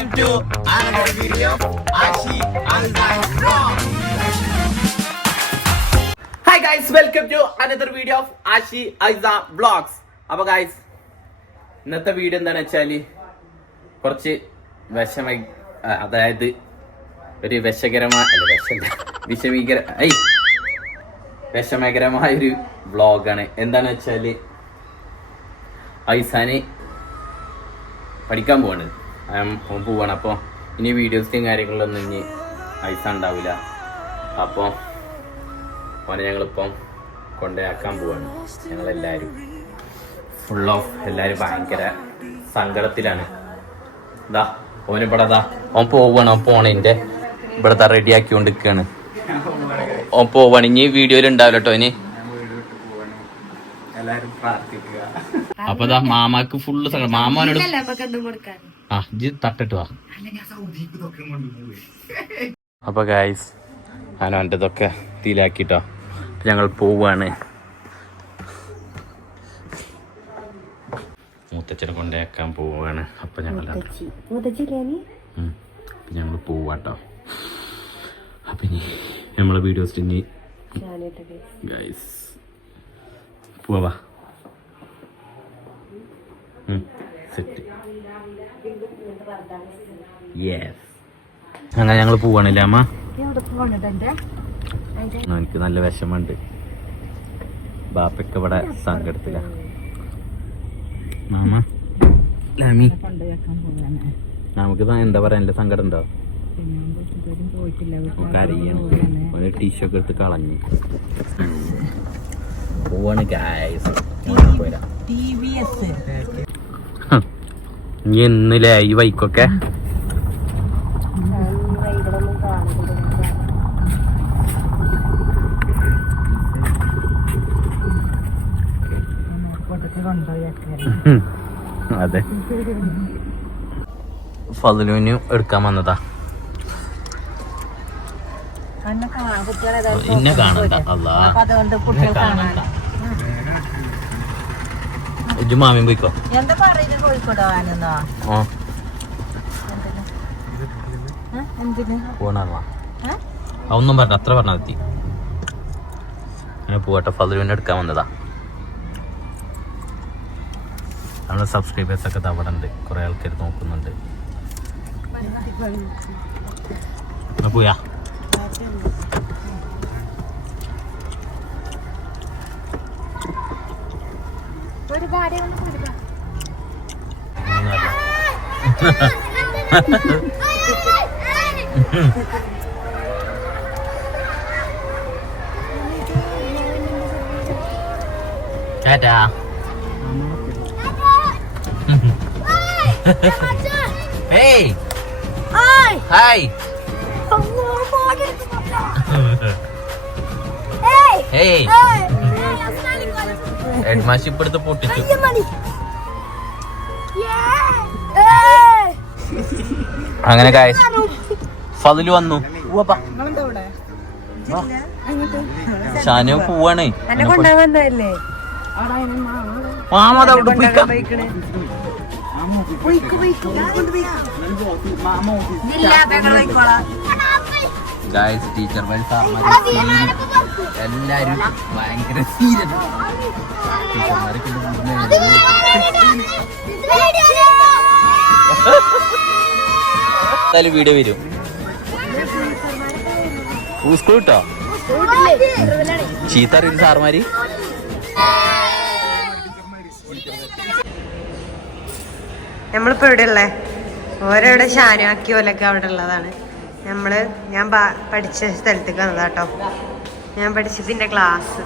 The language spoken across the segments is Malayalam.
welcome to another video of Ashi Alzheimer Vlog. Hi guys, welcome to another video of Ashi Alza Vlogs. അപ്പോൾ guys, ഇന്നത്തെ വീഡിയോ എന്താണെന്ന് വെച്ചാൽ കുറച്ച് അതായത് ഒരു വിഷമകരമായൊരു വ്ളോഗാണ്. എന്താണെന്ന് വെച്ചാൽ ഐസാന് പഠിക്കാൻ പോവാണ്, അപ്പോൾ ഇനി വീഡിയോസും കാര്യങ്ങളിലൊന്നും ഇനി ഐസ ഉണ്ടാവില്ല. അപ്പോൾ ഓനെ ഞങ്ങളിപ്പം കൊണ്ടയാക്കാൻ പോവാണ്. ഞങ്ങളെല്ലാവരും എല്ലാവരും ഭയങ്കര സങ്കടത്തിലാണ്. ഇതാ ഓനിവിടെ ഓൻ പോവാണ്. ഓൻ പോണേൻ്റെ ഇവിടെ റെഡിയാക്കി കൊണ്ടിരിക്കുകയാണ്. ഓൻ പോവാണ്. ഇനി വീഡിയോയിൽ ഉണ്ടാവില്ല കേട്ടോ. ഇനി അപ്പൊ മാമാക്ക് ഫുള്ള് സങ്കടം. മാമാനോട് തട്ടിട്ട് വാ. അപ്പൊ ഗായ്സ് അവൻ്റെ ഇതൊക്കെ തീലാക്കിട്ടോ ഞങ്ങൾ പോവാണ്. മൂത്തച്ഛനെ കൊണ്ടേക്കാൻ പോവാണ്. അപ്പൊ ഞങ്ങൾ പോവാട്ടോ. അപ്പൊ ഇനി നമ്മളെ വീഡിയോസ് ഇനി ഗായ്സ് പോവാ. Set yes. അങ്ങനെ ഞങ്ങൾ പോവാണല്ലേ അമ്മ? എനിക്ക് നല്ല വിഷമുണ്ട്. ബാപ്പയ്ക്ക് ഇവിടെ സങ്കടത്തില. മാമ ലാമി നമുക്ക് എന്താ പറയാ, എന്റെ സങ്കടം ഉണ്ടോ? കരയാണ്. ഒരു ടീഷർട്ട് എടുത്ത് കളഞ്ഞു പോവാണ് ഗായ്സ്. ഇനി എന്നില്ലേ ഈ വൈക്കൊക്കെ അതെ. ഫലുവിന് എടുക്കാൻ വന്നതാ. ഇന്നെ കാണണ്ട. അല്ലാ മാമിയും പോയിക്കോ. പോണാ ഒന്നും പറഞ്ഞ അത്ര പറഞ്ഞാൽ മതി. അങ്ങനെ പോകട്ടെ. ഫലുവിനെ എടുക്കാൻ വന്നതാ. നമ്മളെ സബ്സ്ക്രൈബേഴ്സ് ഒക്കെ അവിടെ ഉണ്ട്. കുറെ ആൾക്കാർ നോക്കുന്നുണ്ട്. പോയാ Tata. Hey! Hi! Hi! Hey! ഹെഡ്മാഷിപ്പ് എടുത്ത് പൊട്ടിച്ചു. അങ്ങനെ ഗായ്സ് ഫതില് വന്നു. ഷാനു പോവാണ്. മാമതവിടെ ഗായ്സ് ടീച്ചർ എല്ലാരും ഭയങ്കര സീരിയസ്. എന്തായാലും വീഡിയോ വരും. സ്കൂൾ കിട്ടോ ചീത്ത അറിയുന്ന സാറുമാര്. നമ്മളിപ്പോ എവിടെ ഉള്ളേ? ഓരോവിടെ ഷാനുവാക്കി ഓലൊക്കെ അവിടെ ഉള്ളതാണ്. ഞാൻ പഠിച്ച സ്ഥലത്തേക്ക് വന്നതാട്ടോ. ഞാൻ പഠിച്ചതിന്റെ ക്ലാസ്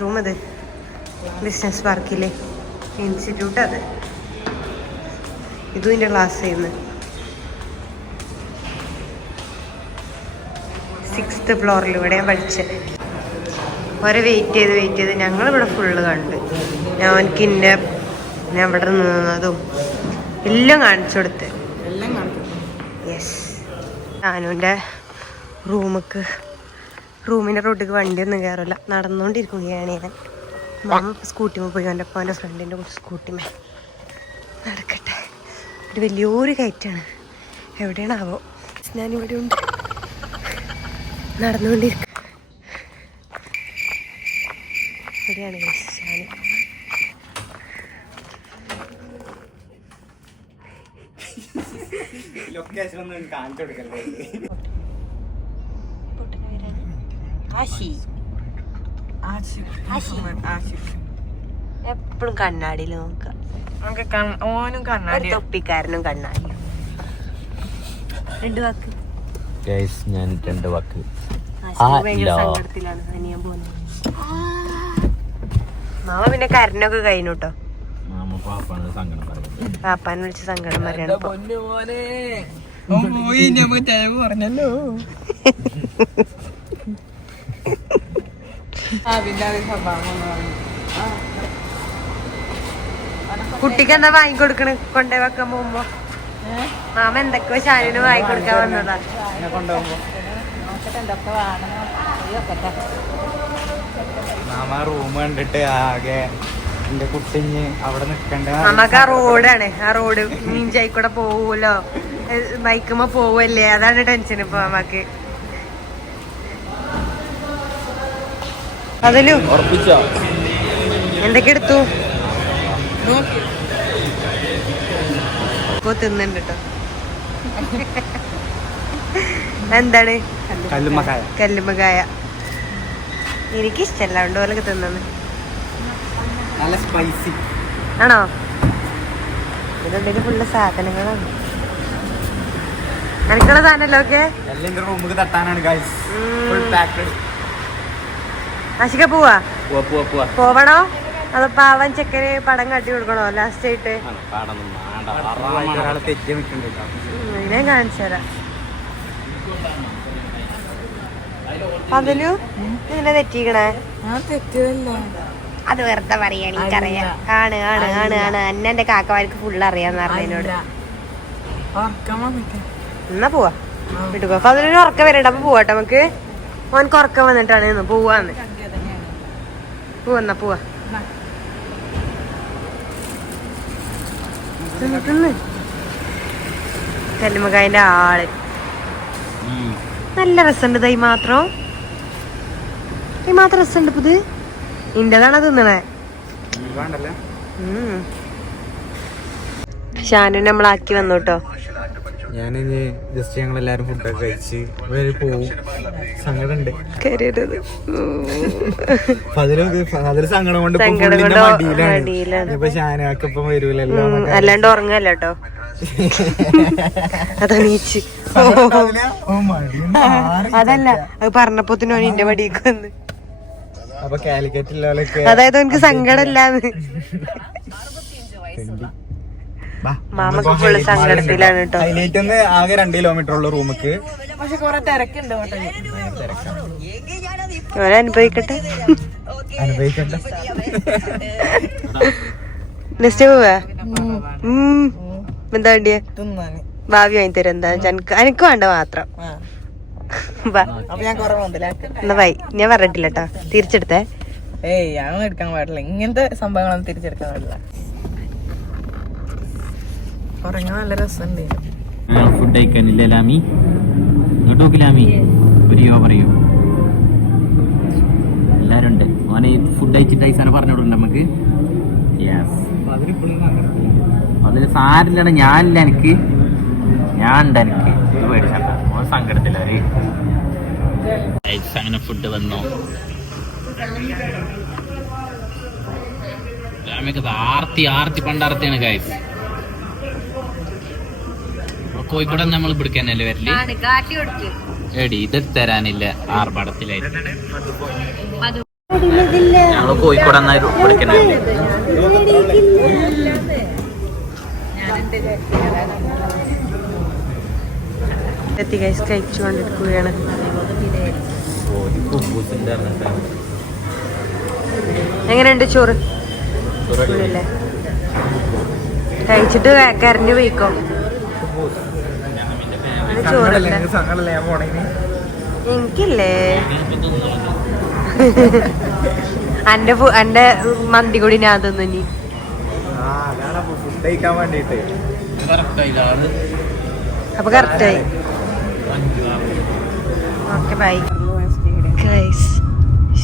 റൂം. ഇത് ബിസിനസ് പാർക്കിലെ ഇൻസ്റ്റിറ്റ്യൂട്ട്. അത് ഇതും എൻ്റെ ക്ലാസ് ചെയ്യുന്നത്. 6th ഫ്ലോറിൽ ഇവിടെ ഞാൻ പഠിച്ചത്. ഓരെ വെയിറ്റ് ചെയ്ത് ഞങ്ങളിവിടെ ഫുള്ള് കണ്ട്. ഞാൻ ഇവിടെ നിന്നതും എല്ലാം കാണിച്ചു കൊടുത്ത്. യെസ്. ഞാനുൻ്റെ റൂമിൻ്റെ റോഡിലേക്ക് വണ്ടിയൊന്നും കയറില്ല. നടന്നുകൊണ്ടിരിക്കുകയാണ് ഞാൻ. മാമ സ്കൂട്ടിമേ പോയി. എൻ്റെ അപ്പൻ്റെ ഫ്രണ്ടിൻ്റെ സ്കൂട്ടിമേ നടക്കട്ടെ. ഒരു വലിയൊരു കയറ്റാണ്. എവിടെയാണാവോ? ഞാനിവിടെ ഉണ്ട്, നടന്നുകൊണ്ടിരിക്കും. ഇവിടെയാണ് ഞാൻ. ലൊക്കേഷൻ ഒന്നും കാണിച്ചു കൊടുക്കല്ലേ. എപ്പോഴും കണ്ണാടിയിൽ നോക്കാം. ഓനും കണ്ണാടി, തൊപ്പിക്കാരനും കണ്ണാടിയും. 2 വാക്ക്. ഞാൻ 2 വാക്ക്. ഭയങ്കര സങ്കടത്തിലാണ് അനിയാൻ പോകുന്നത്. മാമ പിന്നെ കരനൊക്കെ കഴിഞ്ഞു കേട്ടോ. പാപ്പാനെ വിളിച്ച് സങ്കടം പറയണം. പറഞ്ഞല്ലോ. കുട്ടിക്ക് എന്താ വാങ്ങിക്കൊടുക്കണ് കൊണ്ടേ വെക്കാൻ പോകുമ്പോ? മാമ എന്തൊക്കെയോ ഷാനിന് വാങ്ങിക്കൊടുക്കാൻ വന്നതാ. മാമ റൂം കണ്ടിട്ട് ആകെ എന്റെ കുട്ടിഞ്ഞ് അവിടെ നിക്കണ്ട. മാമക്ക് ആ റോഡാണ്, ആ റോഡ് മീൻചായിക്കൂടെ പോവൂലോ, ബൈക്കുമ്പോ പോവല്ലേ, അതാണ് ടെൻഷൻ ഇപ്പൊ മാമക്ക്. അതിലു ഉറപ്പിച്ചോ? എന്തൊക്കെ എടുത്തു? ഇപ്പൊ തിന്നുണ്ട് കേട്ടോ. എന്താണ്? കല്ലുമ്മക്കായ. എനിക്കിഷ്ടല്ല, അതുകൊണ്ട് പോലൊക്കെ തിന്നു. നല്ല സ്പൈസി ആണോ? ഇതുണ്ടെങ്കിൽ ഫുള്ള് സാധനങ്ങളാണ്. എനിക്കുള്ള സാധനമല്ലോ ഒക്കെ റൂമിൽ തട്ടാനാണ് ഗൈസ്. Full packed. ആശിക പോവാ? പോവാ. പോവണോ അതോ പാവൻ ചെക്കന് പടം കാട്ടി കൊടുക്കണോ ലാസ്റ്റ് ആയിട്ട്? ഞാൻ കാണിച്ചു തരാം. അതിലു ഇതിനെ തെറ്റിക്കണേ? അത് വെറുതെ പറയാ, എനിക്കറിയാം. ആണ് ആണ് ആണ് ആണ് എന്നെ കാക്കമാർക്ക് ഫുള്ള് അറിയാന്ന് പറഞ്ഞതിനോട്. എന്നാ പോവാ, വിട്ടുപോ. അപ്പൊ അതിലൊരു ഉറക്കം വരണ്ട. അപ്പൊ പോവാട്ടെ നമുക്ക്. ഓനക്ക് ഉറക്കം വന്നിട്ടാണ് പോവാന്ന്. പോവാ. കല്ലുമ്മക്കായന്റെ ആള് നല്ല രസമുണ്ട്. ഈ മാത്രം രസമുണ്ട്. ഇപ്പൊ ഇത് ഇന്റേതാണോ തിന്നണേ? ഷാനു നമ്മളാക്കി വന്നു കേട്ടോ. ഞാനിനി ജസ്റ്റ് ഞങ്ങളെല്ലാരും ഫുഡൊക്കെ കഴിച്ച് പോവും. സങ്കടമുണ്ട്. അതില് സങ്കടം കൊണ്ട് മടിയിലാണ്. ഇപ്പൊ ഷാനൊപ്പം വരൂലല്ലോ, അല്ലാണ്ട് ഉറങ്ങല്ലോ കേട്ടോ. അതണീച്ച് അതല്ല, അത് പറഞ്ഞപ്പോത്തിനോ എന്റെ മടിയൊക്കെ വന്ന്. അപ്പൊ കാലിക്കറ്റിലൊക്കെ അതായത് എനിക്ക് സങ്കടമില്ലാന്ന്. മാമക്ക് ഫുള്ള് സങ്കടത്തിലാണ് കേട്ടോ. ഹൈലൈറ്റ് ഒന്ന് ആകെ 2 കിലോമീറ്റർ ഉള്ള റൂമിക്ക്. പക്ഷെ കൊറേ തിരക്കുണ്ട് ഹോട്ടലിൽ. അനുഭവിക്കട്ടെ. നെക്സ്റ്റ് പോവാ. എന്താ വേണ്ടിയ? ഭാവി വാങ്ങി തരാം. എന്താ എനിക്ക് വേണ്ട മാത്രം. എന്നാ ബൈ. ഞാൻ പറഞ്ഞിട്ടില്ല കേട്ടോ, തിരിച്ചെടുത്തേ. ഞാൻ എടുക്കാൻ പാടില്ല, ഇങ്ങനത്തെ സംഭവങ്ങളൊന്നും തിരിച്ചെടുക്കാൻ പാടില്ല. ഉറങ്ങാൻ നല്ല രസമുണ്ട്. ഫുഡ് കഴിക്കാനില്ല ലാമി? ഇങ്ങോട്ട് ലാമി പറയൂ. എല്ലാരും ഉണ്ട്. ഓനെ ഫുഡ് കഴിച്ചിട്ട് ഐസാനെ പറഞ്ഞോടുണ്ട് നമുക്ക്. അതിന് സാരില്ലാണ്. ഞാനില്ല, എനിക്ക് ഉണ്ട്. എനിക്ക് ഇത് പേടിച്ചണ്ട. ഓൻ സങ്കടത്തില്ല. അങ്ങനെ ഫുഡ് വന്നു. ആർത്തി പണ്ടാർത്തിയാണ് ഗൈസ്. കോഴിക്കോട് നമ്മൾ പിടിക്കാനല്ലേ വരല്? എടി ഇത് തരാനില്ല, ആർഭാടത്തിലായിരുന്നു. ഞങ്ങള് കോഴിക്കോട് പിടിക്കാനല്ലേ. കഴിച്ചുകൊണ്ടിരിക്കുകയാണ്. എങ്ങനെയുണ്ട് ചോറ്? കഴിച്ചിട്ട് കരഞ്ഞു പോയിക്കോ. എനിക്കില്ലേ എന്റെ മന്തി കൂടി ഞാൻ തിന്നു. അതാണ് ഫുഡ് കഴിക്കാൻ വേണ്ടിട്ട്. അപ്പൊ കറക്റ്റായി. Okay bye guys.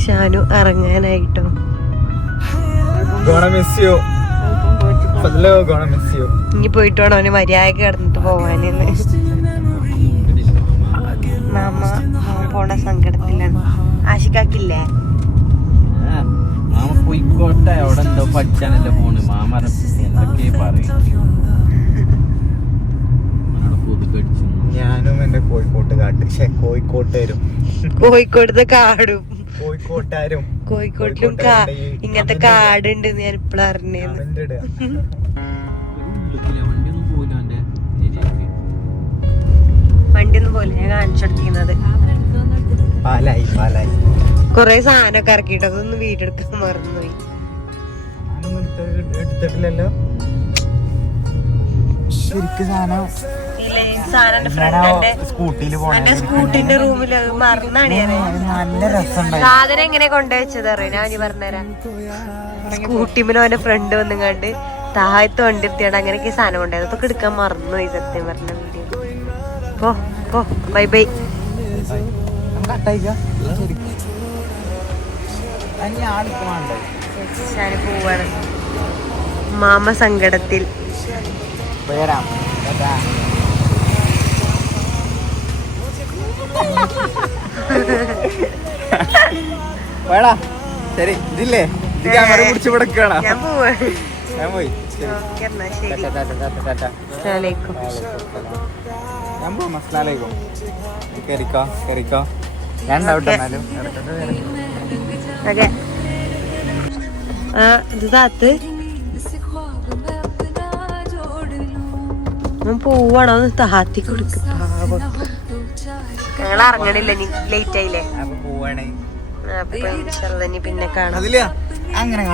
ഷാനു ഇറങ്ങാനായിട്ടോ. Gonna miss you. Hello, gonna miss you. ഇനി പോയിട്ട് വേണം അവന് മര്യാദക്ക് കിടന്നിട്ട് പോവാന്. മാമ പോണ സങ്കടത്തിലാണ്. ആശിക്കാക്കില്ലേ? മാമ പോയിക്കോട്ടെ, അവിടെ എന്തോ പഠിച്ചാനല്ലേ പോണ്. മാമ എന്തൊക്കെ പറയും. കൊതുകടിച്ചു. ഞാനും എന്റെ കോഴിക്കോട്ടുകാരും കോഴിക്കോടത്തെ കാടും കോഴിക്കോട്ടുകാരും കോഴിക്കോട്ടിലും ഇങ്ങനത്തെ കാടുണ്ട് ഞാൻ ഇപ്പഴും അറിഞ്ഞത്. വണ്ടിയൊന്നും പോയില്ല എന്റെ ഏരിയക്ക്. വണ്ടിയൊന്നും പോലെ ഞാൻ കാണിച്ചെടുത്തിരുന്നത്. പാലായി കൊറേ സാധനമൊക്കെ ഇറക്കിയിട്ട് അതൊന്നും വീടെടുക്കാൻ മറന്നുപോയി. എടുത്തിട്ടില്ലല്ലോ ശരിക്കും സാധനം. സ്കൂട്ടിയില് സ്കൂട്ടിന്റെ റൂമില് മറന്നാണ് ഞാൻ. നല്ല രസമുണ്ടായി. സാധനം എങ്ങനെ കൊണ്ടുവച്ചത് അറിയാം ഞാൻ ഇനി പറഞ്ഞുതരാം. സ്കൂട്ടിമിലും അവന്റെ ഫ്രണ്ട് വന്നും കണ്ട് താഴത്ത് വണ്ടി എത്തിയാണ് അങ്ങനെയൊക്കെ സാധനം കൊണ്ടുപോയത്. അതൊക്കെ എടുക്കാൻ മറന്നുപോയി സത്യം പറഞ്ഞ വീഡിയോ. പോ ബൈ ബൈ. പോവാണ്. മാമ സങ്കടത്തിൽ. വേടാ ശരി. ഇതില്ലേ ഇത് ക്യാമറ പിടിച്ച് കൊടുക്കണം. ഞാൻ പോവാണ്. ഞാൻ പോയി. ഓക്കെ എന്നാ ശരി. ടാറ്റാ. അസ്സലാമലൈക്കും. ഞാൻ പോവാം. അസ്സലാമലൈക്കും. കേറിക്കോ. ഞാൻ ഉണ്ടാവട്ടെ എന്നാലും. ഓക്കെ. ഇത് താത്ത് പോവാണോ? ഒന്ന് താത്തി കൊടുക്ക. ഞങ്ങൾ ഇറങ്ങണില്ല, ഇനി ലേറ്റ് ആയില്ലേ. അപ്പൊ പോവാണേ. അപ്പൊ ഇൻഷാല്ലാ ഇനി പിന്നെ കാണാം. അതില്ല അങ്ങനെ